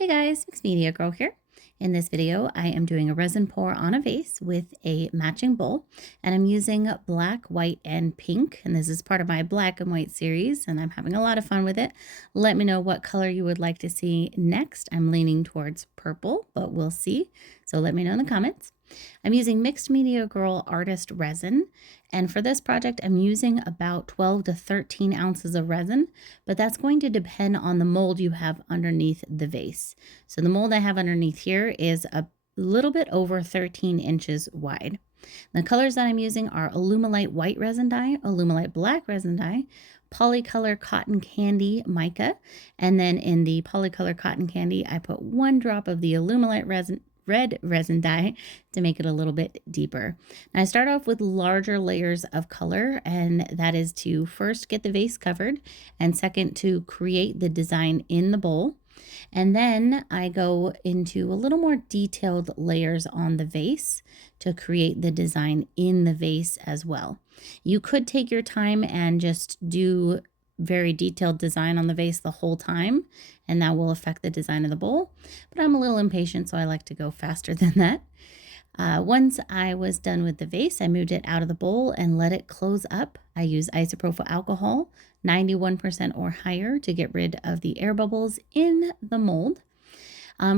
Hey guys, Mixed Media Girl here. In this video, I am doing a resin pour on a vase with a matching bowl, and I'm using black, white, and pink. And this is part of my black and white series, and I'm having a lot of fun with it. Let me know what color you would like to see next. I'm leaning towards purple, but we'll see. So let me know in the comments. I'm using Mixed Media Girl Artist Resin, and for this project, I'm using about 12 to 13 ounces of resin, but that's going to depend on the mold you have underneath the vase. So the mold I have underneath here is a little bit over 13 inches wide. The colors that I'm using are Alumilite White Resin Dye, Alumilite Black Resin Dye, Polycolor Cotton Candy Mica, and then in the Polycolor Cotton Candy, I put 1 drop of the Alumilite red resin dye to make it a little bit deeper. Now I start off with larger layers of color, and that is to first get the vase covered, and second to create the design in the bowl. And then I go into a little more detailed layers on the vase to create the design in the vase as well. You could take your time and just do very detailed design on the vase the whole time, and that will affect the design of the bowl. But I'm a little impatient, so I like to go faster than that. Once I was done with the vase, I moved it out of the bowl and let it close up. I use isopropyl alcohol, 91% or higher, to get rid of the air bubbles in the mold.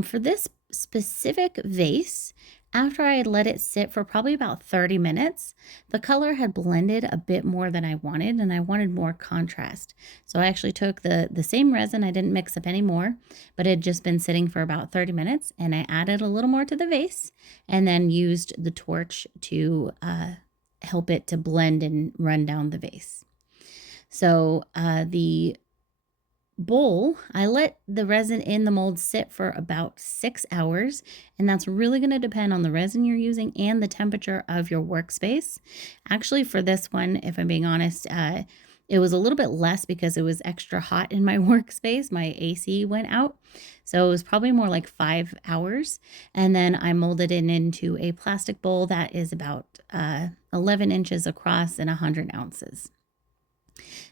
For this specific vase, after I had let it sit for probably about 30 minutes, the color had blended a bit more than I wanted, and I wanted more contrast. So I actually took the same resin, I didn't mix up any more, but it had just been sitting for about 30 minutes, and I added a little more to the vase, and then used the torch to help it to blend and run down the vase. So the bowl, I let the resin in the mold sit for about 6 hours, and that's really going to depend on the resin you're using and the temperature of your workspace. Actually, for this one, if I'm being honest, it was a little bit less because it was extra hot in my workspace. My AC went out, so it was probably more like 5 hours. And then I molded it into a plastic bowl that is about 11 inches across and 100 ounces.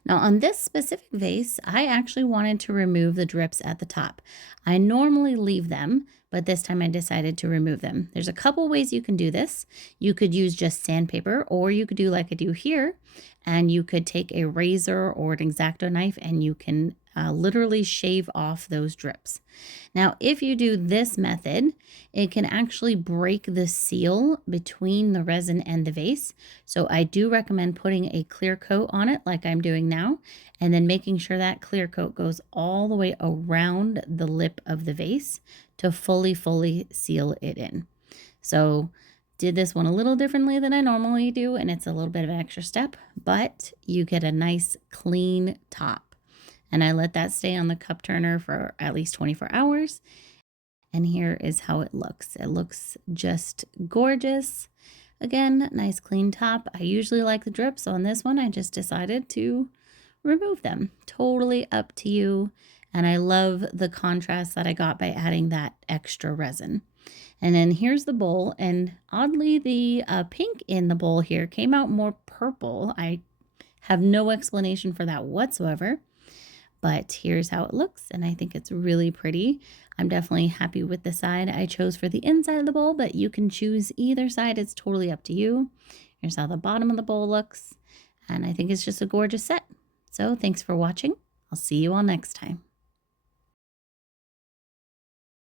Now on this specific vase, I actually wanted to remove the drips at the top. I normally leave them, but this time I decided to remove them. There's a couple ways you can do this. You could use just sandpaper, or you could do like I do here, and you could take a razor or an X-Acto knife and you can literally shave off those drips. Now, if you do this method, it can actually break the seal between the resin and the vase. So I do recommend putting a clear coat on it like I'm doing now, and then making sure that clear coat goes all the way around the lip of the vase to fully seal it in. So did this one a little differently than I normally do, and it's a little bit of an extra step, but you get a nice clean top. And I let that stay on the cup turner for at least 24 hours. And here is how it looks. It looks just gorgeous. Again, nice clean top. I usually like the drips. So on this one, I just decided to remove them. Totally up to you. And I love the contrast that I got by adding that extra resin. And then here's the bowl. And oddly, the pink in the bowl here came out more purple. I have no explanation for that whatsoever. But here's how it looks, and I think it's really pretty. I'm definitely happy with the side I chose for the inside of the bowl, but you can choose either side. It's totally up to you. Here's how the bottom of the bowl looks, and I think it's just a gorgeous set. So thanks for watching. I'll see you all next time.